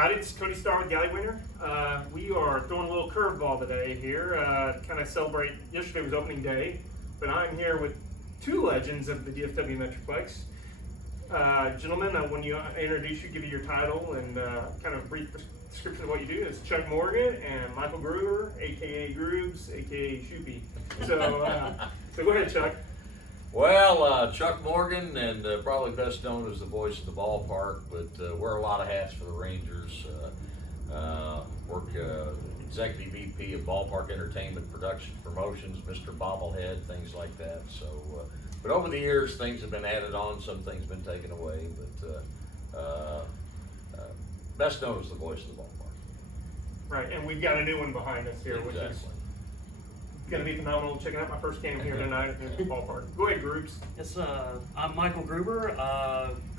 Howdy, it's Cody Starr of Galleywinter. We are throwing a little curveball today here, kind of celebrate, yesterday was opening day, but I'm here with two legends of the DFW Metroplex. Gentlemen, when you introduce you, give you your title and kind of brief description of what you do. It's Chuck Morgan and Michael Gruber, aka Grubes, aka Shoopy. So go ahead, Chuck. Well, Chuck Morgan, and probably best known as the voice of the ballpark, but wear a lot of hats for the Rangers. Work executive VP of ballpark entertainment, production, promotions, Mr. Bobblehead, things like that. So, but over the years, things have been added on, some things been taken away, but best known as the voice of the ballpark. Right, and we've got a new one behind us here, Exactly. which is going to be phenomenal. Checking out my first game here tonight at the ballpark. Go ahead, Grubes. Yes, I'm Michael Gruber,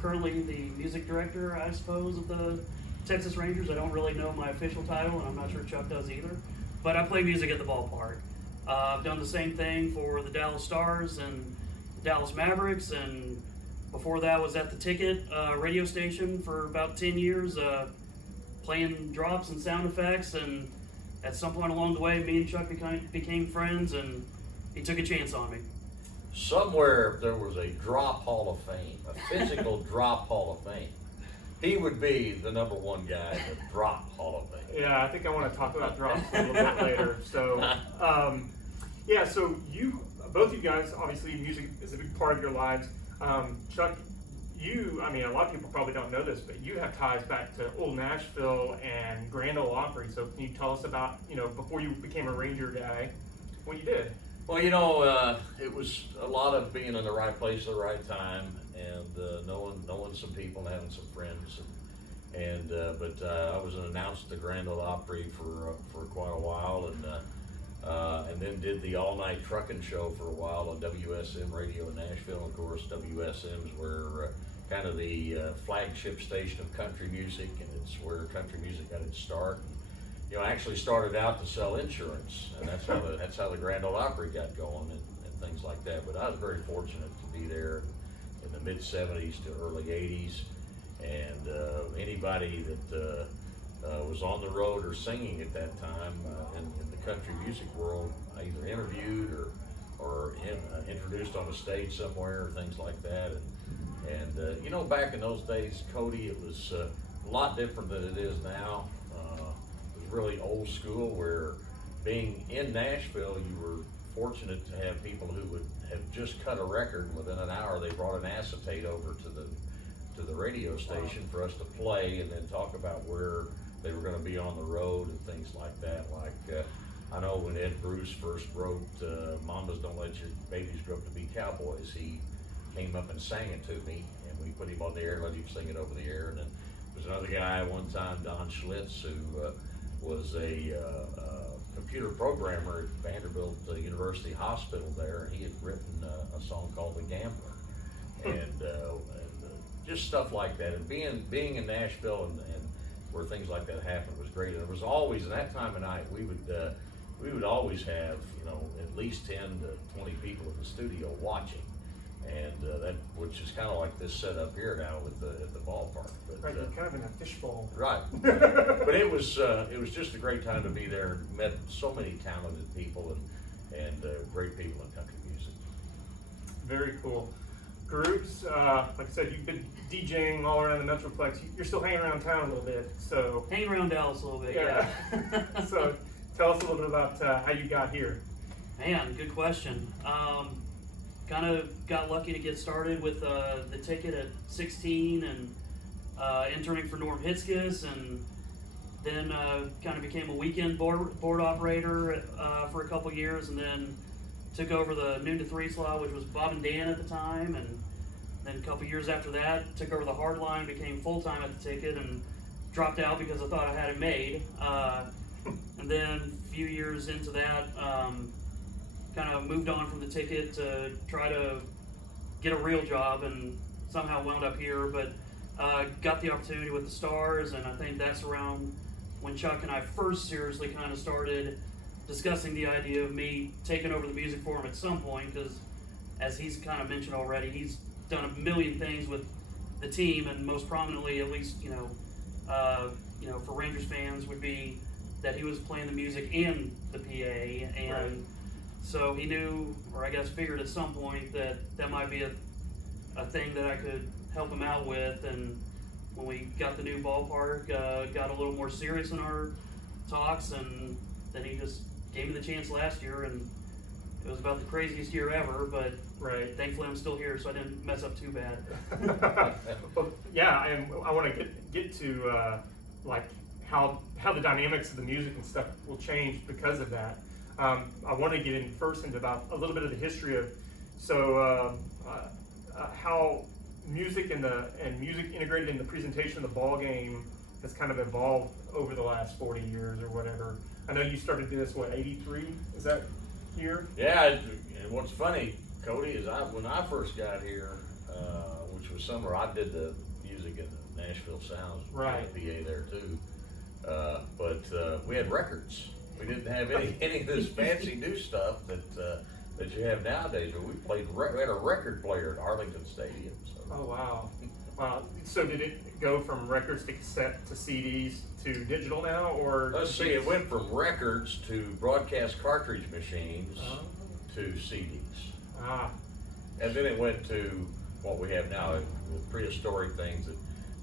currently the music director, I suppose, of the Texas Rangers. I don't really know my official title, and I'm not sure Chuck does either, but I play music at the ballpark. I've done the same thing for the Dallas Stars and the Dallas Mavericks, and before that was at the Ticket radio station for about 10 years, playing drops and sound effects, and at some point along the way, me and Chuck became friends, and he took a chance on me. Somewhere there was a drop hall of fame, a physical drop hall of fame. He would be the number one guy in the drop hall of fame. Yeah, I think I want to talk about drops a little bit later. So, yeah, so both of you guys, obviously music is a big part of your lives. Chuck, a lot of people probably don't know this, but you have ties back to old Nashville and Grand Ole Opry. So can you tell us about, before you became a Ranger guy, what you did? Well, it was a lot of being in the right place at the right time, and knowing some people and having some friends, but I was announced at the Grand Ole Opry for quite a while, and then did the all-night trucking show for a while on WSM radio in Nashville. Of course, WSM's were kind of the flagship station of country music, and it's where country music got its start. And, I actually started out to sell insurance, and that's how the Grand Ole Opry got going and things like that. But I was very fortunate to be there in the mid-'70s to early '80s, and anybody that was on the road or singing at that time in the country music world, I either interviewed or introduced on a stage somewhere or things like that. And back in those days, Cody, it was a lot different than it is now. It was really old school, where being in Nashville, you were fortunate to have people who would have just cut a record, and within an hour they brought an acetate over to the radio station for us to play, and then talk about where they were going to be on the road and things like that. Like I know when Ed Bruce first wrote "Mamas Don't Let Your Babies Grow Up to Be Cowboys," he came up and sang it to me, and we put him on the air and let him sing it over the air. And then there was another guy one time, Don Schlitz, who was a computer programmer at Vanderbilt University Hospital there, and he had written a song called "The Gambler," and just stuff like that. And being in Nashville and where things like that happened was great. And it was always, in that time of night, we would always have at least 10 to 20 people in the studio watching, and that, which is kind of like this setup here now at the ballpark. But, Right, you're kind of in a fishbowl. Right. But it was just a great time to be there. Met so many talented people and great people in country music. Very cool. Groups, like I said, you've been DJing all around the Metroplex. You're still hanging around town a little bit, so. Hanging around Dallas a little bit, yeah. So tell us a little bit about how you got here. Man, good question. Kind of got lucky to get started with the Ticket at 16 and interning for Norm Hitzkes, and then kind of became a weekend board operator for a couple years, and then took over the noon to 3 slot, which was Bob and Dan at the time, and then a couple years after that, took over the hard line, became full-time at the Ticket, and dropped out because I thought I had it made. And then a few years into that, kind of moved on from the Ticket to try to get a real job, and somehow wound up here, but got the opportunity with the Stars, and I think that's around when Chuck and I first seriously kind of started discussing the idea of me taking over the music for him at some point, because as he's kind of mentioned already, he's done a million things with the team, and most prominently, at least, for Rangers fans would be that he was playing the music and the PA, and Right. so he knew, or I guess figured at some point that might be a thing that I could help him out with. And when we got the new ballpark, got a little more serious in our talks, and then he just gave me the chance last year, and it was about the craziest year ever, but Right. thankfully I'm still here, so I didn't mess up too bad. Well, yeah, and I want to get to like how the dynamics of the music and stuff will change because of that. I want to get in first into about a little bit of the history of how music and music integrated in the presentation of the ball game has kind of evolved over the last 40 years or whatever. I know you started this, what, 83? Is that here? Yeah, and what's funny, Cody, is when I first got here, which was summer, I did the music in the Nashville Sounds, Right. PA there too. But we had records. We didn't have any of this fancy new stuff that you have nowadays. But we had a record player at Arlington Stadium. So. Oh, wow. Wow. So did it go from records to cassette to CDs to digital now, or? Let's see, it went from records to broadcast cartridge machines to CDs. Ah, And then it went to what we have now, the prehistoric things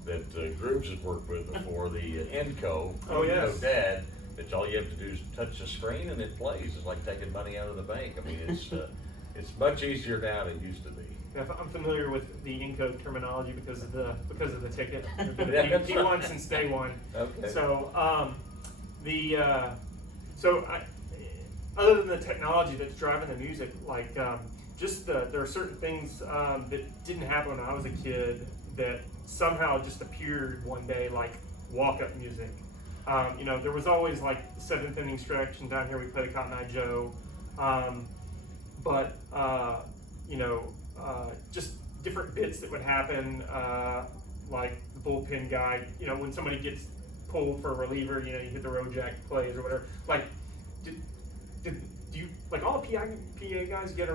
that Grubes has worked with before, the Enco. Oh, yes. Enco Dad, that all you have to do is touch the screen and it plays. It's like taking money out of the bank. I mean, it's much easier now than it used to be. yeah, I'm familiar with the Inco terminology because of the ticket. I've been Yeah, a that's P1 right. since day one. Okay. So other than the technology that's driving the music, like there are certain things that didn't happen when I was a kid that somehow just appeared one day, like walk-up music. There was always like seventh inning stretch, and down here we played Cotton Eye Joe. Just different bits that would happen, like the bullpen guy. When somebody gets pulled for a reliever, you hit the road jack plays or whatever. Like, do you, like, all the PA guys get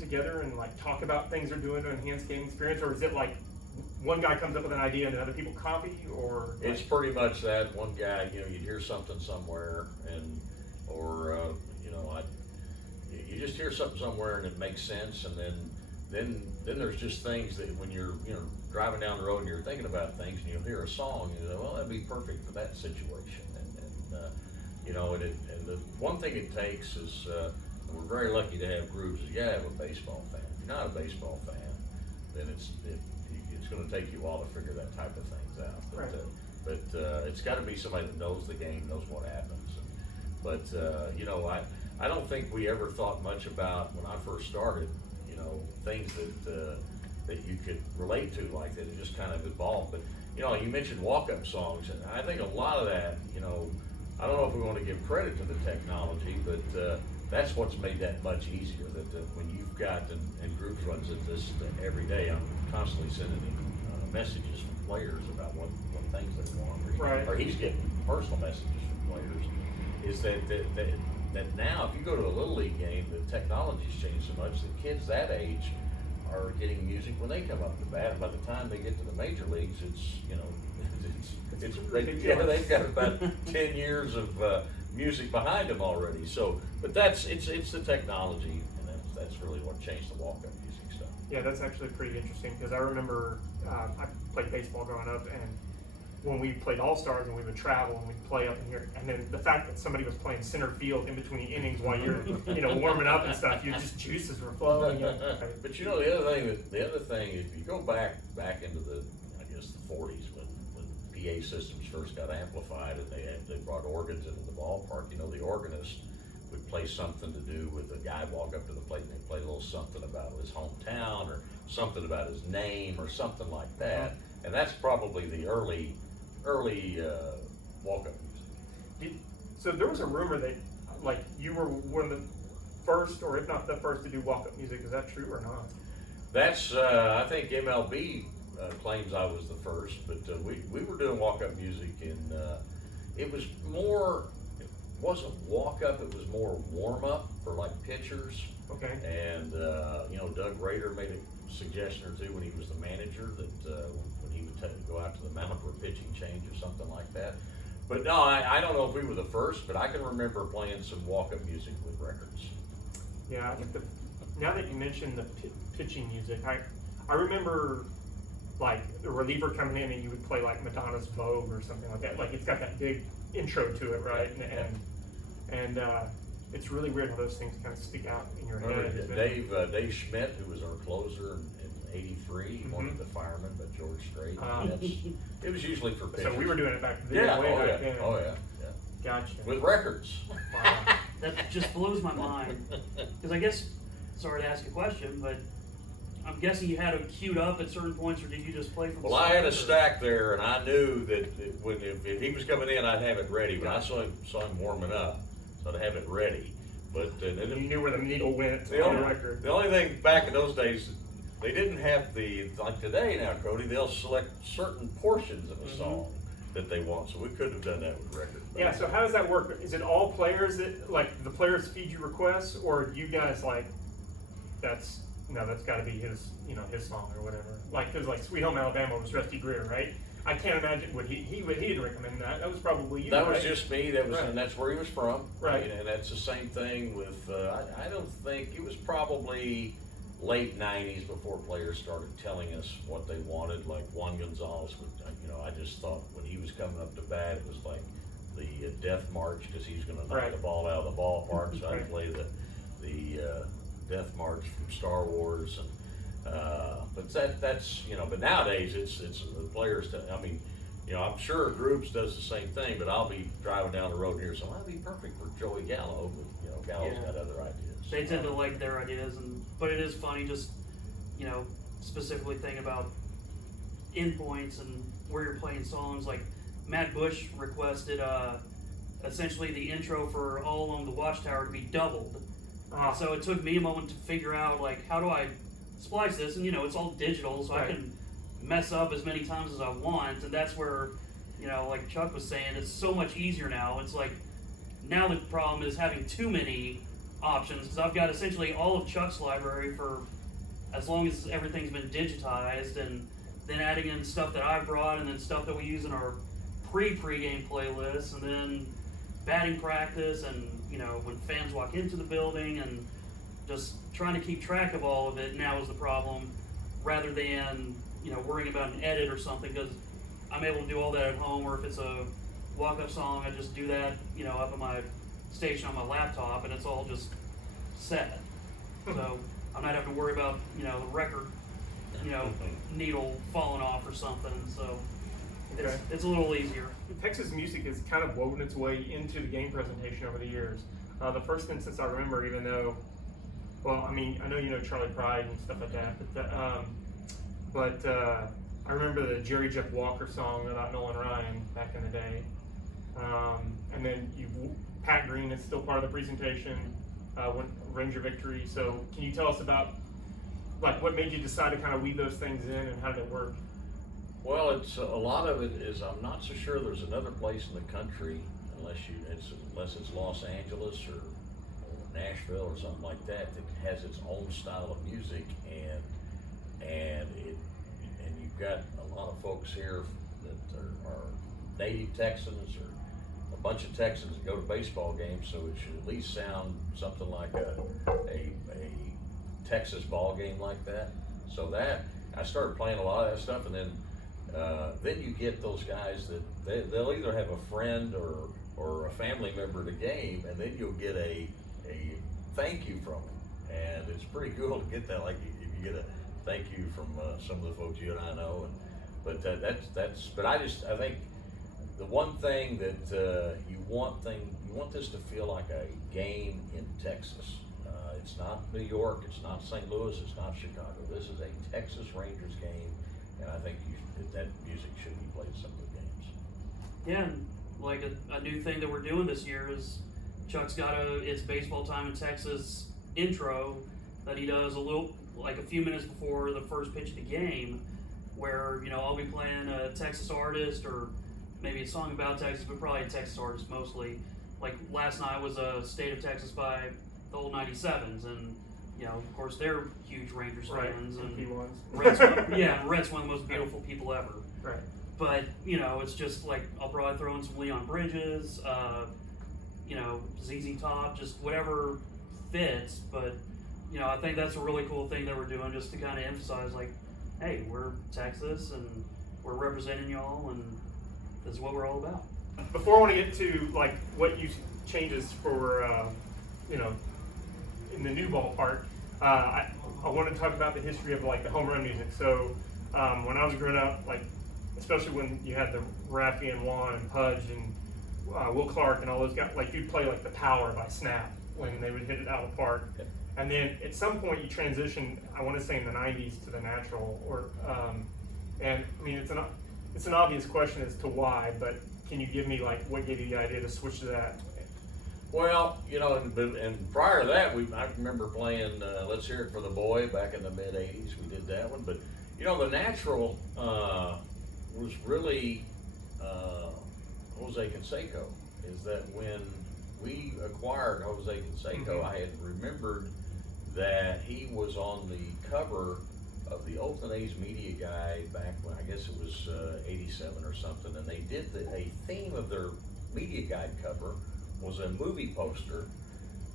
together and like talk about things they're doing to enhance game experience, or is it like one guy comes up with an idea and then other people copy, or? It's pretty much that. One guy, you'd hear something somewhere, you just hear something somewhere and it makes sense, and then there's just things that when you're driving down the road and you're thinking about things and you'll hear a song and you go, well, that'd be perfect for that situation, and the one thing it takes is, and we're very lucky to have Grubes, is you gotta have a baseball fan. If you're not a baseball fan, then it's going to take you a while to figure that type of things out. But it's got to be somebody that knows the game, knows what happens. I don't think we ever thought much about, when I first started, things that you could relate to like that. It just kind of evolved. But you mentioned walk-up songs, and I think a lot of that, I don't know if we want to give credit to the technology, but that's what's made that much easier. That when you've got, and Grubes runs at this every day, I'm constantly sending him messages from players about what things they want, Right. or he's getting personal messages from players. Is that now, if you go to a Little League game, the technology's changed so much that kids that age are getting music when they come up to bat, and by the time they get to the major leagues, they've got about 10 years of music behind them already. So, but it's the technology, and that's really what changed the walk-up music stuff. Yeah, that's actually pretty interesting, because I remember I played baseball growing up, and when we played All-Stars and we would travel and we'd play up in here, and then the fact that somebody was playing center field in between innings while you're warming up and stuff, your just juices were flowing. But the other thing, if you go back into the, I guess, the 40s when PA systems first got amplified and they brought organs into the ballpark, the organist would play something to do with a guy walk up to the plate and they play a little something about his hometown or something about his name or something like that. And that's probably the early walk-up music. So there was a rumor that, like, you were one of the first, or if not the first, to do walk-up music. Is that true or not? That's, I think MLB claims I was the first, but we were doing walk-up music, and it wasn't walk-up, it was more warm-up for, like, pitchers. Okay. And, Doug Rader made a suggestion or two when he was the manager that when he would go out to the mound for a pitching change or something like that. But no, I don't know if we were the first, but I can remember playing some walk-up music with records. Yeah, I think now that you mentioned the pitching music, I remember like the reliever coming in and you would play like Madonna's Vogue or something like that. Like it's got that big intro to it, right? And it's really weird how those things kind of stick out in your head. Dave Schmidt, who was our closer in '83, he wanted The Fireman by George Strait. It was usually for pitchers. So we were doing it back then. Back then. Oh yeah. Gotcha. With records. Wow. That just blows my mind. Because I guess, sorry to ask a question, but I'm guessing you had them queued up at certain points, or did you just play from? Well, I had a stack there, and I knew that if he was coming in, I'd have it ready. But I saw him warming up, so I'd have it ready. But you knew where the needle went on the record. The only thing back in those days, they didn't have like today now, Cody. They'll select certain portions of a song that they want, so we couldn't have done that with record. Yeah. So how does that work? Is it all players that like the players feed you requests, or do you guys like that's got to be his song or whatever? Like because like Sweet Home Alabama was Rusty Greer, right? I can't imagine he didn't recommend that. That was probably you. That right? was just me. That was right. And that's where he was from. Right. And that's the same thing with. I don't think it was probably late '90s before players started telling us what they wanted. Like Juan Gonzalez would, I just thought when he was coming up to bat, it was like the Death March because he was going to knock right. the ball out of the ballpark. So right. I'd play the Death March from Star Wars and. But that's But nowadays it's the players. I'm sure Grubes does the same thing. But I'll be driving down the road here, so that'd be perfect for Joey Gallo. But Gallo's got other ideas. They tend to like their ideas, but it is funny just specifically thinking about endpoints and where you're playing songs. Like Matt Bush requested essentially the intro for All Along the Watchtower to be doubled. So it took me a moment to figure out like how do I splice this, and it's all digital, so right. I can mess up as many times as I want, and that's where like Chuck was saying, it's so much easier now. It's like now the problem is having too many options, because I've got essentially all of Chuck's library for as long as everything's been digitized, and then adding in stuff that I brought, and then stuff that we use in our pre-game playlists, and then batting practice, and when fans walk into the building, and just trying to keep track of all of it now is the problem, rather than worrying about an edit or something, because I'm able to do all that at home. Or if it's a walk-up song, I just do that up at my station on my laptop, and it's all just set. So I'm not having to worry about the record needle falling off or something. So it's a little easier. Texas music has kind of woven its way into the game presentation over the years. The first instance I remember, even though, well, I mean, I know Charlie Pride and stuff like that, but I remember the Jerry Jeff Walker song about Nolan Ryan back in the day, and then Pat Green is still part of the presentation. When Ranger Victory. So can you tell us about like what made you decide to kind of weave those things in, and how did it work? Well, it's a lot of it is I'm not so sure there's another place in the country unless it's Los Angeles or Nashville or something like that has its own style of music, and you've got a lot of folks here that are native Texans or a bunch of Texans that go to baseball games, so it should at least sound something like a Texas ball game like that. So that I started playing a lot of that stuff, and then you get those guys that they'll either have a friend or a family member at a game, and then you'll get a thank you from them, and it's pretty cool to get that. Like if you get a thank you from some of the folks you and I know, but I think the one thing that you want this to feel like a game in Texas. It's not New York, it's not St. Louis, it's not Chicago. This is a Texas Rangers game, and I think that music should be played at some of the games. Yeah, and like a new thing that we're doing this year is Chuck's got It's Baseball Time in Texas intro that he does a few minutes before the first pitch of the game, where I'll be playing a Texas artist or maybe a song about Texas, but probably a Texas artist mostly. Like last night was a State of Texas by the old 97s, and of course they're huge Rangers fans, and Rhett's one of the most beautiful people ever. Right. but it's just like I'll probably throw in some Leon Bridges, ZZ Top, just whatever fits. But I think that's a really cool thing that we're doing, just to kind of emphasize, like, hey, we're Texas and we're representing y'all, and this is what we're all about. Before I want to get to like what you changes for in the new ballpark, I want to talk about the history of like the home run music. So when I was growing up, like especially when you had the Raffy and Juan and Pudge and Will Clark and all those guys, like you'd play like The Power by Snap when they would hit it out of the park. And then at some point you transition, I want to say in the 90s, to the natural, or and I mean it's an obvious question as to why, but can you give me like what gave you the idea to switch to that? Well, and prior to that, I remember playing Let's Hear It for the Boy back in the mid 80s. We did that one, but the natural was really Jose Canseco. Is that when we acquired Jose Canseco, I had remembered that he was on the cover of the Oakland A's media guide back when, I guess it was 87 or something, and they did a theme of their media guide cover was a movie poster,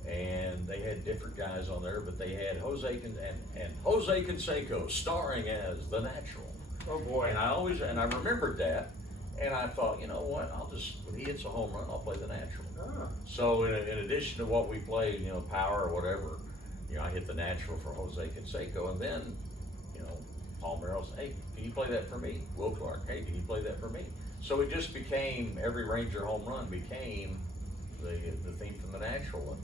and they had different guys on there, but they had Jose Canseco starring as the Natural. Oh boy! And I remembered that, and I thought, you know what? When he hits a home run, I'll play the Natural. Ah. So in addition to what we played, Power or whatever, I hit the Natural for Jose Canseco, and then, Paul Merrill said, hey, can you play that for me? Will Clark, hey, can you play that for me? So it just became, every Ranger home run became the theme from the Natural.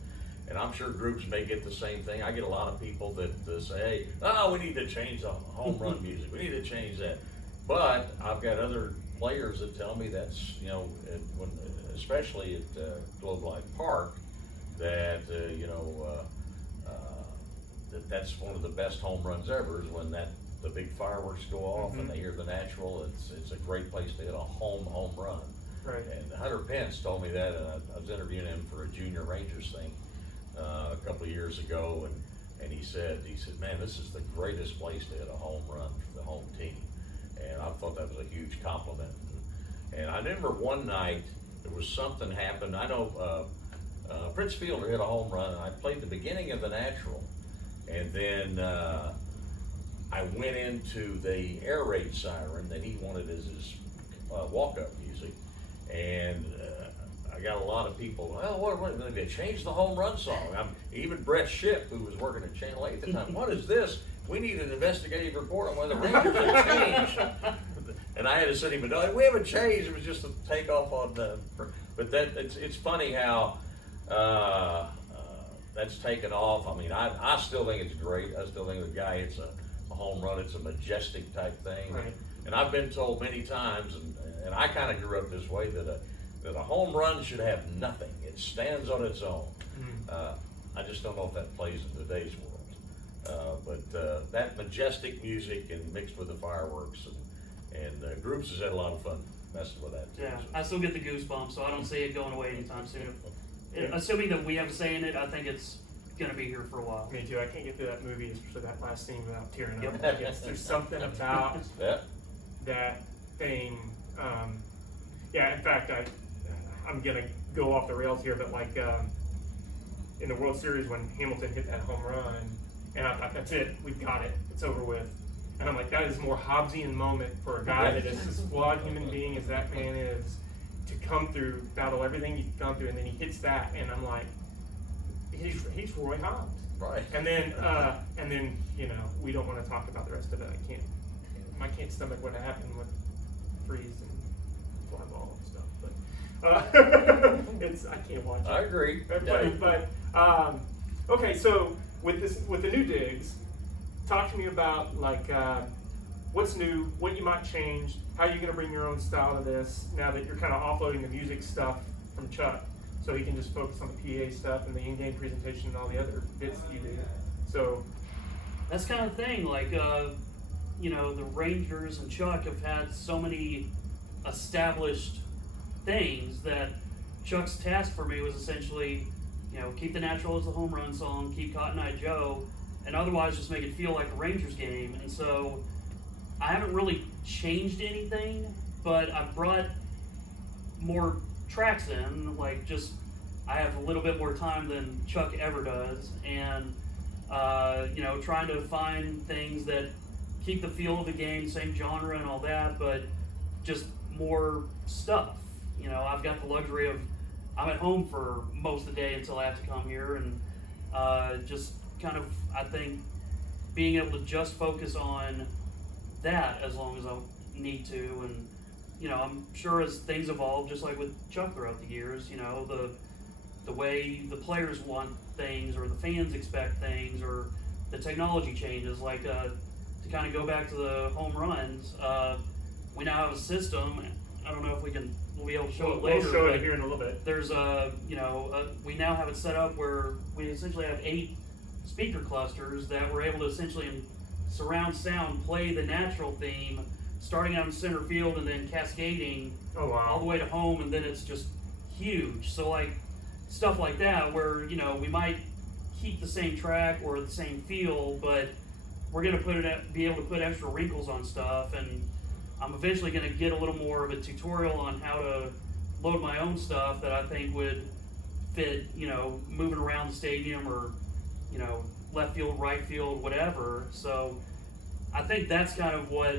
And I'm sure Grubes may get the same thing. I get a lot of people that say, hey, we need to change the home run music. We need to change that. But I've got other players that tell me that's, especially at Globe Life Park, that, that's one of the best home runs ever is when the big fireworks go off and they hear the Natural. It's a great place to hit a home run. Right. And Hunter Pence told me that, and I was interviewing him for a Junior Rangers thing a couple of years ago, and he said, man, this is the greatest place to hit a home run for the home team. And I thought that was a huge compliment. And I remember one night there was something happened. I know Prince Fielder hit a home run, and I played the beginning of the Natural, and then I went into the air raid siren that he wanted as his walk-up music, and I got a lot of people, what they changed the home run song. Even Brett Shipp, who was working at Channel 8 at the time, what is this? We need an investigative report on whether the Rangers have changed. And I had to send him, no, we haven't changed. It was just a takeoff on the. But it's funny how that's taken off. I mean, I still think it's great. I still think the guy hits a home run. It's a majestic type thing. Right. And I've been told many times, and I kind of grew up this way, that a home run should have nothing. It stands on its own. I just don't know if that plays in today's world. But that majestic music and mixed with the fireworks, and Grubes has had a lot of fun messing with that too. Yeah, I still get the goosebumps, so I don't see it going away anytime soon. Yeah. Assuming that we have a say in it, I think it's gonna be here for a while. Me too. I can't get through that movie, especially that last scene, without tearing up. Yep. There's something about that thing. In fact, I'm gonna go off the rails here, but like in the World Series when Hamilton hit that home run, and I thought, that's it, we've got it, it's over with. And I'm like, that is a more Hobbesian moment for a guy that is as flawed human being as that man is, to come through, battle everything he's gone through, and then he hits that, and I'm like, he's Roy Hobbs. Right. And then we don't want to talk about the rest of it. I can't stomach what happened with Freeze and fly ball and stuff. But I can't watch it. I agree. But okay, so with the new digs, talk to me about like what's new, what you might change, how you're going to bring your own style to this now that you're kind of offloading the music stuff from Chuck, so he can just focus on the PA stuff and the in-game presentation and all the other bits that you do. So that's kind of thing. Like the Rangers and Chuck have had so many established things that Chuck's task for me was essentially, keep the Natural as the home run song, keep Cotton Eye Joe, and otherwise just make it feel like a Rangers game. And so I haven't really changed anything but I brought more tracks in, like just I have a little bit more time than Chuck ever does, and you know, trying to find things that keep the feel of the game, same genre and all that, but just more stuff. You know, I've got the luxury of I'm at home for most of the day until I have to come here, and just kind of, I think, being able to just focus on that as long as I need to. And you know, I'm sure as things evolve, just like with Chuck throughout the years, you know, the way the players want things or the fans expect things or the technology changes, like to kind of go back to the home runs, we now have a system. I don't know if we'll be able to show it later. We'll show it here in a little bit. There's we now have it set up where we essentially have 8 speaker clusters that we're able to essentially in surround sound play the natural theme, starting out in center field and then cascading all the way to home, and then it's just huge. So like stuff like that where, you know, we might keep the same track or the same feel, but we're gonna be able to put extra wrinkles on stuff, and I'm eventually gonna get a little more of a tutorial on how to load my own stuff that I think would fit, you know, moving around the stadium or, you know, left field, right field, whatever. So I think that's kind of what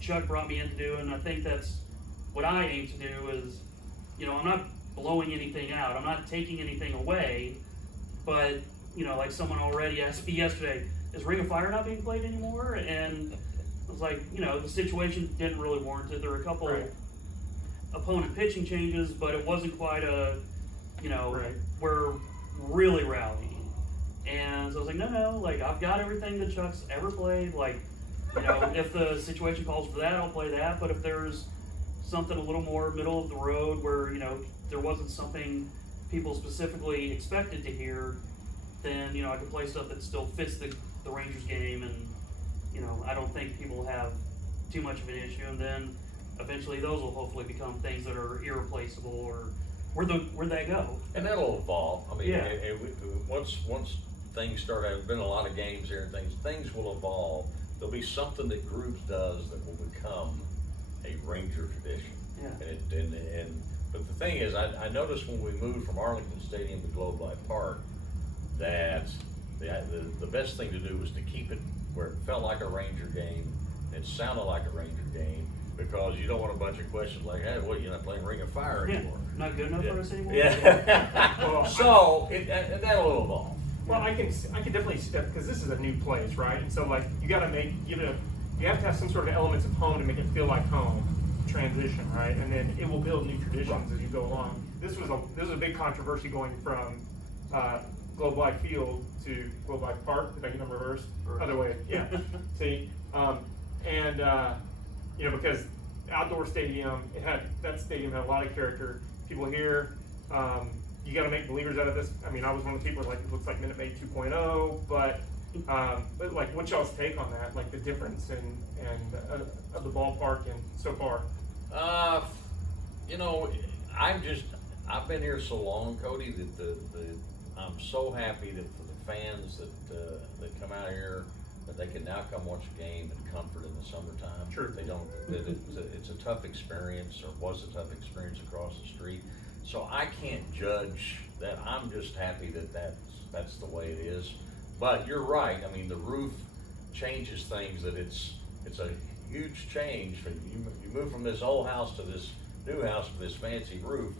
Chuck brought me in to do, and I think that's what I aim to do is, you know, I'm not blowing anything out, I'm not taking anything away, but, you know, like someone already asked me yesterday, is Ring of Fire not being played anymore? And I was like, you know, the situation didn't really warrant it. There were a couple opponent pitching changes, but it wasn't quite a, you know, we're really rallying. And so I was like, no, like I've got everything that Chuck's ever played. Like, you know, if the situation calls for that, I'll play that. But if there's something a little more middle of the road where, you know, there wasn't something people specifically expected to hear, then, you know, I can play stuff that still fits the Rangers game, and, you know, I don't think people will have too much of an issue. And then eventually those will hopefully become things that are irreplaceable, or where'd they go? And that'll evolve. I mean, Yeah. once things start, there's been a lot of games here and things will evolve. There'll be something that Grubes does that will become a Ranger tradition. Yeah. But the thing is, I noticed when we moved from Arlington Stadium to Globe Life Park that the best thing to do was to keep it where it felt like a Ranger game, it sounded like a Ranger game, because you don't want a bunch of questions like, hey, what, you're not playing Ring of Fire anymore. Not good enough for us anymore? Yeah. Well, So, that'll evolve. Well, I can definitely step, because this is a new place, right? And so like you have to have some sort of elements of home to make it feel like home transition, right? And then it will build new traditions as you go along. This was a big controversy going from Globe Life Field to Globe Life Park. Did I get them reversed? Other way, yeah. See, you know, because outdoor stadium, that stadium had a lot of character. People here, you got to make believers out of this. I mean, I was one of the people like, it looks like Minute Maid 2.0, but like, what's y'all's take on that? Like the difference of the ballpark and so far? You know, I've been here so long, Cody, that I'm so happy that for the fans that come out here, that they can now come watch a game in comfort in the summertime. Sure. They don't. It's a tough experience, or was a tough experience across the street. So I can't judge that. I'm just happy that that's the way it is. But you're right. I mean, the roof changes things. That it's a huge change. You move from this old house to this new house with this fancy roof.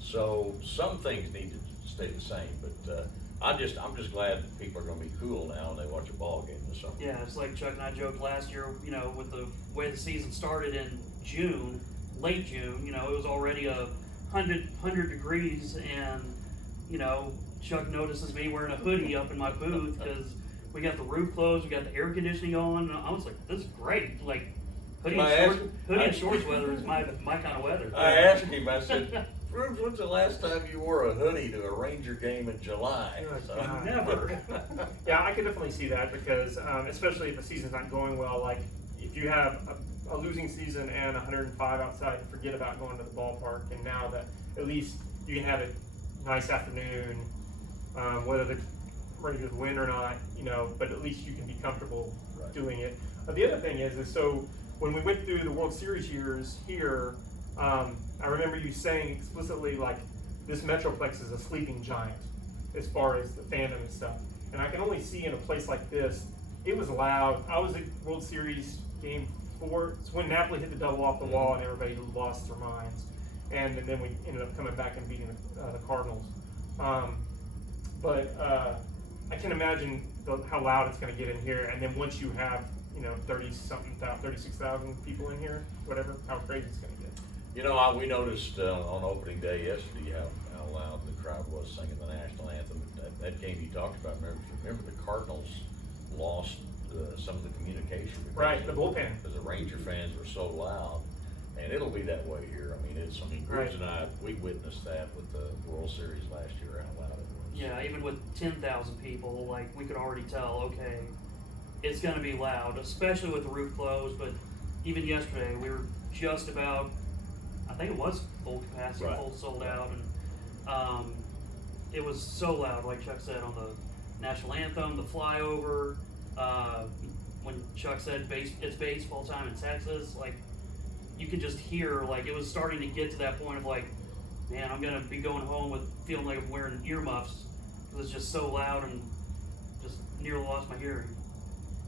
So some things need to stay the same. But I'm just glad that people are going to be cool now and they watch a ball game this summer. Yeah, it's like Chuck and I joked last year, you know, with the way the season started in June, late June, you know, it was already 100 degrees, and, you know, Chuck notices me wearing a hoodie up in my booth because we got the roof closed, we got the air conditioning on, and I was like, this is great. Like, hoodie and shorts weather is my kind of weather. I asked him, I said, Grubes, when's the last time you wore a hoodie to a Ranger game in July? So. Never. Yeah, I can definitely see that, because especially if the season's not going well, like if you have a losing season and 105 outside, forget about going to the ballpark. And now that at least you can have a nice afternoon, whether the Rangers win or not, you know, but at least you can be comfortable doing it. The other thing is so when we went through the World Series years here, I remember you saying explicitly, like, this Metroplex is a sleeping giant as far as the fandom and stuff. And I can only see in a place like this, it was loud. I was at World Series game 4. It's when Napoli hit the double off the wall and everybody lost their minds. And then we ended up coming back and beating the Cardinals. But I can imagine how loud it's going to get in here. And then once you have, 36,000 people in here, whatever, how crazy it's going to get. We noticed on opening day yesterday how loud the crowd was singing the national anthem. That game you talked about, remember the Cardinals lost some of the communication. Right, the bullpen. Because the Ranger fans were so loud. And it'll be that way here. Grubes and I, we witnessed that with the World Series last year, how loud it was. Yeah, even with 10,000 people, like, we could already tell, okay, it's going to be loud, especially with the roof closed. But even yesterday, we were just about, I think it was full capacity, Right. full sold out. And it was so loud, like Chuck said, on the national anthem, the flyover. When Chuck said it's baseball time in Texas, like, you could just hear, like, it was starting to get to that point of, like, man, I'm going to be going home with feeling like I'm wearing earmuffs. It was just so loud and just nearly lost my hearing.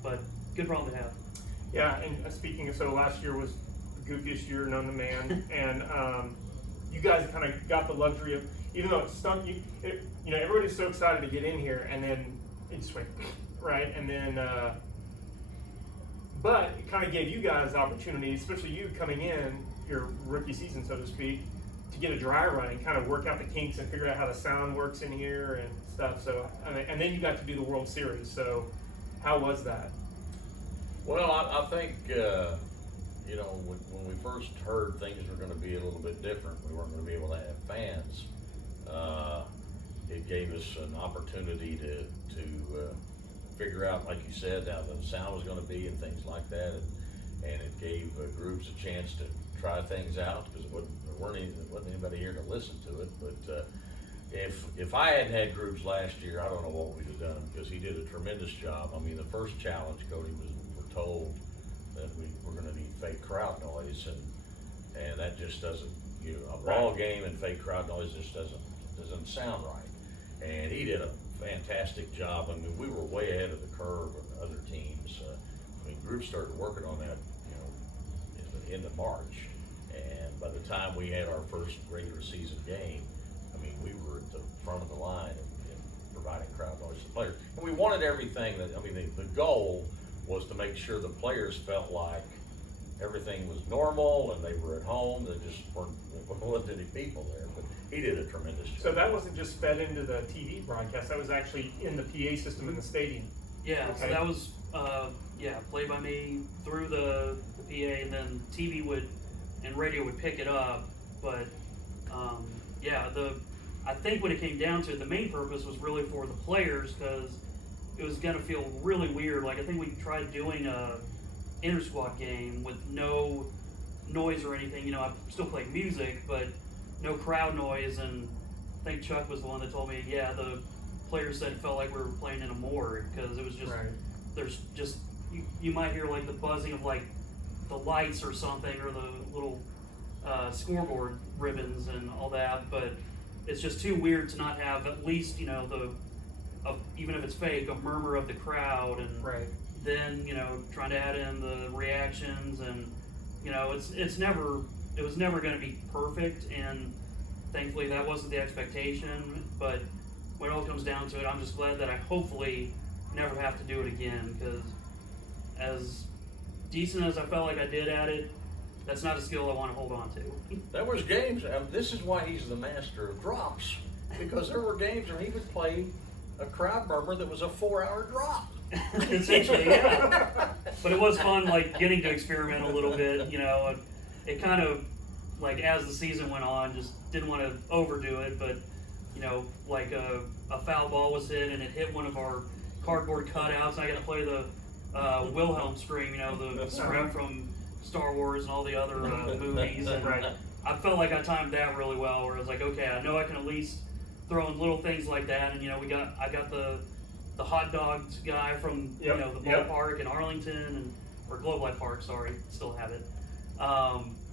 But good problem to have. Yeah, and speaking of, so last year was the goofiest year known to man, and you guys kind of got the luxury of, even though it stunk, everybody's so excited to get in here, and then it just went, right, and then, but it kind of gave you guys the opportunity, especially you coming in, your rookie season, so to speak, to get a dry run and kind of work out the kinks and figure out how the sound works in here and stuff, so, and then you got to do the World Series, so how was that? Well, I think, when we first heard things were going to be a little bit different, we weren't going to be able to have fans, it gave us an opportunity to figure out, like you said, how the sound was going to be and things like that, and it gave Grubes a chance to try things out, because there wasn't anybody here to listen to it, but if I hadn't had Grubes last year, I don't know what we'd have done, because he did a tremendous job. The first challenge, Cody, was we were told that we were going to need fake crowd noise, and that just doesn't, a ball game and fake crowd noise just doesn't sound right. And he did a fantastic job. We were way ahead of the curve with other teams. Grubes started working on that, in the end of March, and by the time we had our first regular season game, we were at the front of the line in providing crowd noise to the players. And we wanted everything the goal was to make sure the players felt like everything was normal and they were at home. There wasn't any people there, but he did a tremendous job. So that wasn't just fed into the TV broadcast, that was actually in the PA system in the stadium. Yeah, okay. So that was, played by me through the PA, and then TV and radio would pick it up, but, I think when it came down to it, the main purpose was really for the players, because it was going to feel really weird. Like, I think we tried doing a inter-squad game with no noise or anything. I still played music, but no crowd noise, and I think Chuck was the one that told me, the players said it felt like we were playing in a morgue, because it was just, right. There's just, you might hear like the buzzing of like the lights or something, or the little scoreboard ribbons and all that, but it's just too weird to not have at least, even if it's fake, a murmur of the crowd, and right. then, trying to add in the reactions, and, it was never going to be perfect, and thankfully that wasn't the expectation, but when it all comes down to it, I'm just glad that I hopefully never have to do it again, because as decent as I felt like I did at it, that's not a skill I want to hold on to. There was games, this is why he's the master of drops, because there were games where he would play a crowd murmur that was a 4-hour drop. Essentially, yeah. But it was fun, like, getting to experiment a little bit, it kind of, like, as the season went on, just didn't want to overdo it, but, like a foul ball was hit, and it hit one of our cardboard cutouts, and I got to play the Wilhelm scream, the scream from Star Wars and all the other movies, and Right. I felt like I timed that really well, where I was like, okay, I know I can at least throw in little things like that, and I got the hot dogs guy from Yep. the ballpark in Arlington, and or Globe Life Park, sorry, still have it.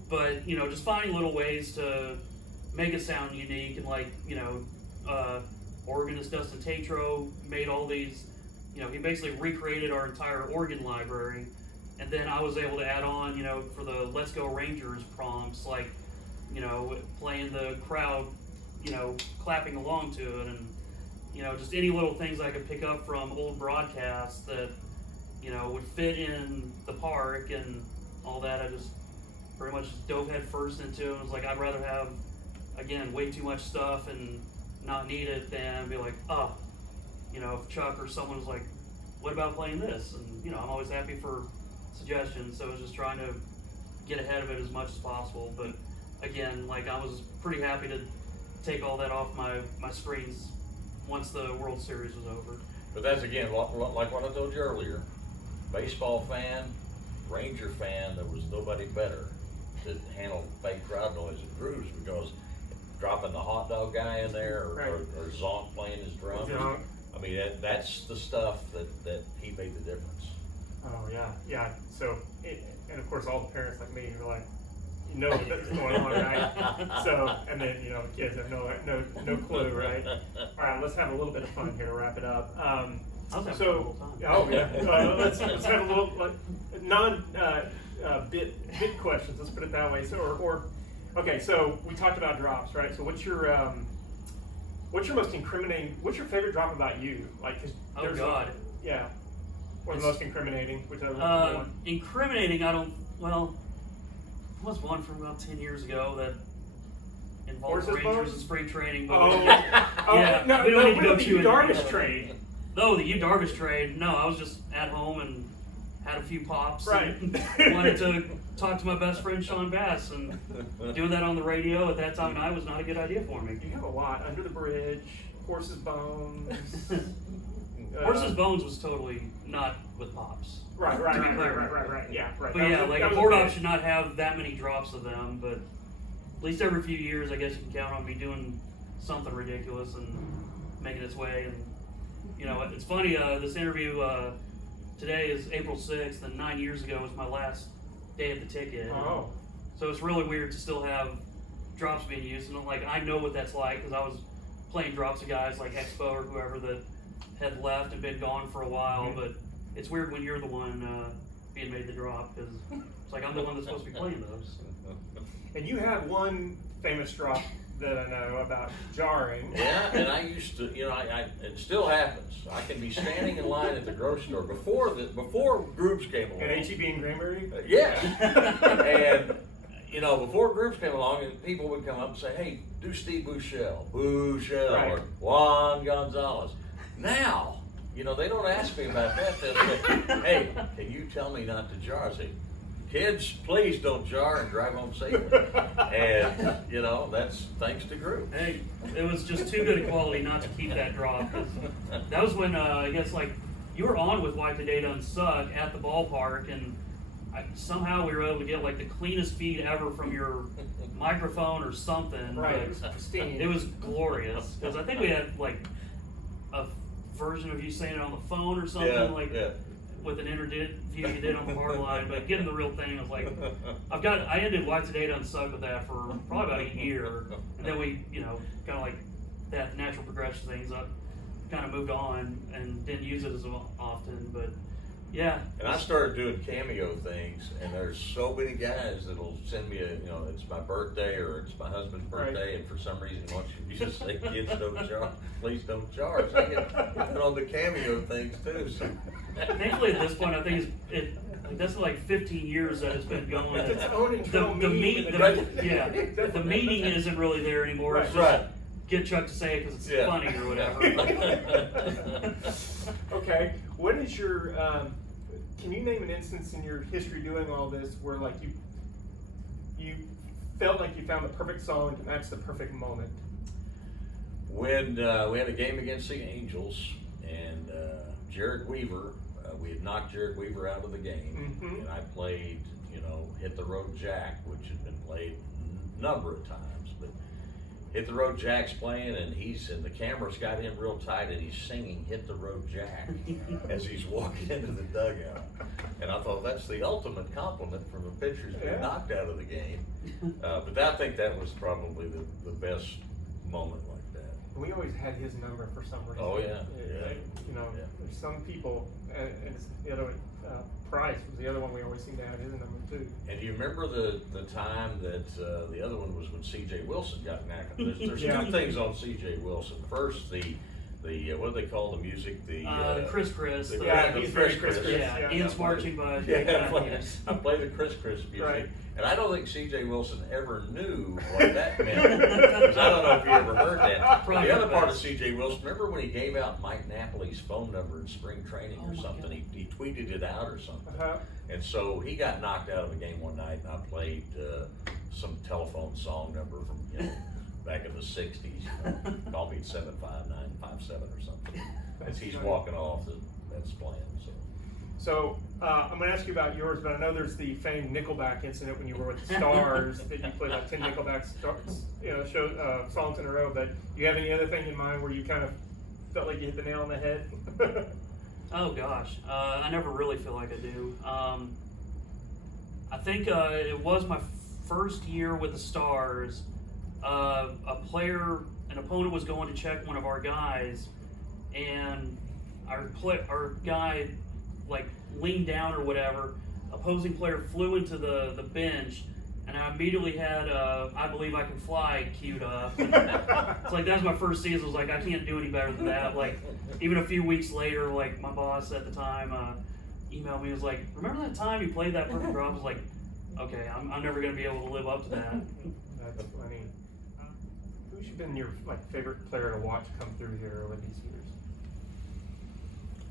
But just finding little ways to make it sound unique, and like organist Dustin Tatro made all these. He basically recreated our entire organ library, and then I was able to add on, for the Let's Go Rangers prompts, like, playing the crowd, clapping along to it, and, just any little things I could pick up from old broadcasts that, would fit in the park and all that. I just pretty much just dove head first into it. It was like, I'd rather have, again, way too much stuff and not need it than be like, if Chuck or someone was like, what about playing this? And, I'm always happy for suggestions, so I was just trying to get ahead of it as much as possible. But again, like, I was pretty happy to take all that off my screens once the World Series was over. But that's, again, like what I told you earlier. Baseball fan, Ranger fan, there was nobody better to handle fake crowd noise at Grubes, because dropping the hot dog guy in there, or Zonk playing his drums. I mean, that's the stuff that he made the difference. Oh yeah. So, and of course, all the parents like me are like, what's going on, right? So, and then kids have no clue, right? All right, let's have a little bit of fun here to wrap it up. Let's have a little bit questions. Let's put it that way. So, okay. So we talked about drops, right? So what's your most incriminating? What's your favorite drop about you? Like, cause yeah. Or the most incriminating, whichever one. Incriminating, there was one from about 10 years ago that involved Rangers and spring training. But we don't need to go too into Darvish trade. No, the Yu Darvish trade. No, I was just at home and had a few pops. Right. And wanted to talk to my best friend Sean Bass, and doing that on the radio at that time of night was not a good idea for me. You have a lot. Under the Bridge, Horse's Bones. Horse's Bones was totally not with pops. Right. Yeah, right. But yeah, like a board op should not have that many drops of them, but at least every few years, I guess you can count on me doing something ridiculous and making its way. And it's funny. This interview today is April 6th, and 9 years ago was my last day at the ticket. Oh. So it's really weird to still have drops being used, and like I know what that's like, because I was playing drops of guys like Expo or whoever that had left and been gone for a while. Mm-hmm. But it's weird when you're the one being made the drop, because it's like I'm the one that's supposed to be playing those. And you have one famous drop that I know about, jarring. Yeah, and I used to, it still happens. I can be standing in line at the grocery store before Grubes came along. And HEB in Greenberry? Yeah. And, before Grubes came along, and people would come up and say, hey, do Steve Buechele, right. or Juan Gonzalez. Now, they don't ask me about that. They'll say, hey, can you tell me not to jar? I say, kids, please don't jar and drive home safely. And, that's thanks to Gruber. Hey, it was just too good a quality not to keep that drop. That was when, I guess, like, you were on with Wipe the Day Done Suck at the ballpark, and somehow we were able to get, like, the cleanest feed ever from your microphone or something. Right, it was pristine. It was glorious, because I think we had, like, a version of you saying it on the phone or something, with an interview you did on the hard line. But getting the real thing, I was like, I ended Wipe the Day Done Suck with that for probably about a year, and then we, kind of like that natural progression things, I kind of moved on and didn't use it as often, but yeah. And I started doing cameo things, and there's so many guys that'll send me it's my birthday or it's my husband's birthday, and for some reason wants you to say, kids don't jar, please don't jar. So I get put on the cameo things too. So. Thankfully at this point, I think that's like 15 years that it's been going. It's its own internal the meme. meaning isn't really there anymore. It's just get Chuck to say it because it's funny or whatever. Okay, what is your? Can you name an instance in your history doing all this where like you felt like you found the perfect song to match the perfect moment? When we had a game against the Angels, and Jared Weaver, we had knocked Jared Weaver out of the game, mm-hmm. and I played, Hit the Road Jack, which had been played a number of times, but Hit the Road Jack's playing, and the camera's got him real tight, and he's singing "Hit the Road Jack" as he's walking into the dugout. And I thought that's the ultimate compliment from a pitcher's being knocked out of the game. But I think that was probably the best moment like that. We always had his number for some reason. Oh yeah, You know, there's some people, and it's the other Price was the other one we always seem to have his number too. And do you remember the time that the other one was when C.J. Wilson got knocked? There's two things on C.J. Wilson. First, the what do they call the music? The Chris Chris. The Chris Chris. Yeah, Ian's marching band. I play the Chris Chris music. Right. And I don't think C.J. Wilson ever knew what that meant. Because I don't know if you ever heard that. The other part of C.J. Wilson, remember when he gave out Mike Napoli's phone number in spring training or something? He tweeted it out or something. And so he got knocked out of a game one night, and I played some telephone song number from back in the 60s. Call me at 75957 or something. As he's walking off, that's playing. So I'm going to ask you about yours, but I know there's the famed Nickelback incident when you were with the Stars that you played like 10 Nickelback songs in a row. But do you have any other thing in mind where you kind of felt like you hit the nail on the head? Oh gosh, I never really feel like I do. I think it was my first year with the Stars. An opponent was going to check one of our guys, and our guy like leaned down or whatever. Opposing player flew into the bench, and I immediately had "I Believe I Can Fly" queued up. It's like that's my first season. I was like, I can't do any better than that. Like even a few weeks later, like my boss at the time emailed me. Was like, remember that time you played that perfect drop? I was like, okay, I'm never gonna be able to live up to that. That's funny. Who's been your favorite player to watch come through here over these years?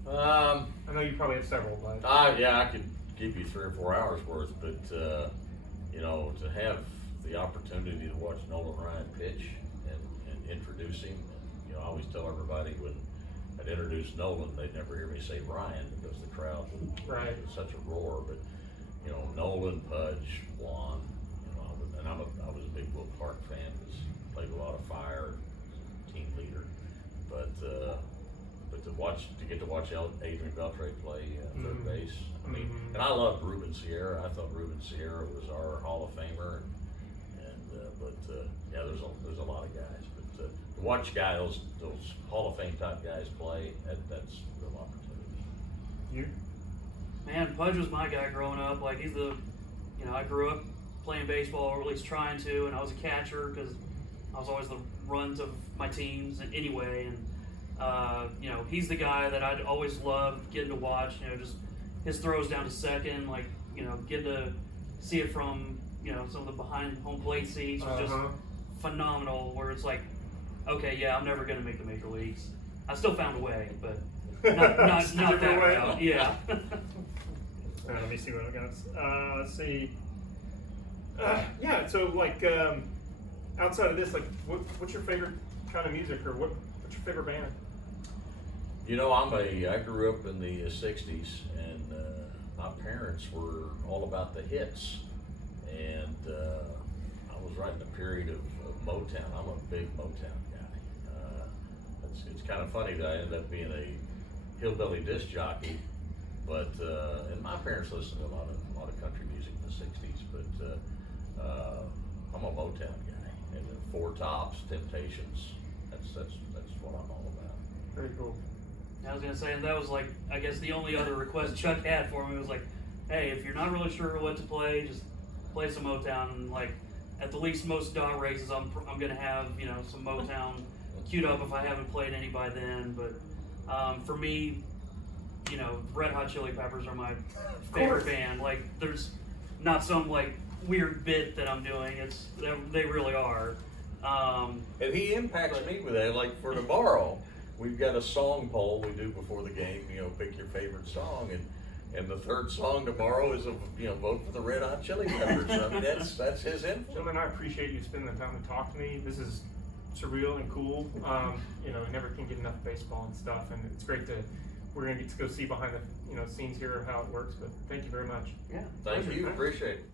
I know you probably have several, but yeah, I could give you 3 or 4 hours worth, but to have the opportunity to watch Nolan Ryan pitch and introduce him, and, I always tell everybody when I'd introduce Nolan, they'd never hear me say Ryan because the crowd was such a roar. But Nolan, Pudge, Juan, and I was a big Will Clark fan because played a lot of fire, team leader, but to get to watch Adrian Beltre play third base. I mean, and I loved Ruben Sierra. I thought Ruben Sierra was our Hall of Famer, there's a lot of guys. But to watch those Hall of Fame type guys play, that's a real opportunity. You? Man, Pudge was my guy growing up. Like he's I grew up playing baseball, or at least trying to, and I was a catcher because I was always the runs of my teams anyway. And he's the guy that I'd always loved getting to watch. Just his throws down to second, getting to see it from some of the behind home plate seats was just phenomenal. Where it's like, okay, yeah, I'm never gonna make the major leagues. I still found a way, but not that route. Yeah. Let me see what I got. Let's see. So outside of this, what's your favorite kind of music, or what's your favorite band? I grew up in the 60s, and my parents were all about the hits, and I was right in the period of Motown. I'm a big Motown guy. It's kind of funny that I ended up being a hillbilly disc jockey, but and my parents listened to a lot of country music in the 60s, but I'm a Motown guy, and the Four Tops, Temptations. That's what I'm all about. Very cool. I was gonna say, and that was I guess the only other request Chuck had for me was hey, if you're not really sure what to play, just play some Motown. And at the least most dog races, I'm gonna have some Motown queued up if I haven't played any by then. But for me, Red Hot Chili Peppers are my favorite band. There's not some weird bit that I'm doing. They really are. And he impacts me with that. For tomorrow, we've got a song poll we do before the game. Pick your favorite song, and the third song tomorrow is vote for the Red Hot Chili Peppers. I mean, that's his influence. Gentlemen, I appreciate you spending the time to talk to me. This is surreal and cool. I never can get enough baseball and stuff, and it's great we're gonna get to go see behind the scenes here of how it works. But thank you very much. Yeah, thank you. Appreciate it.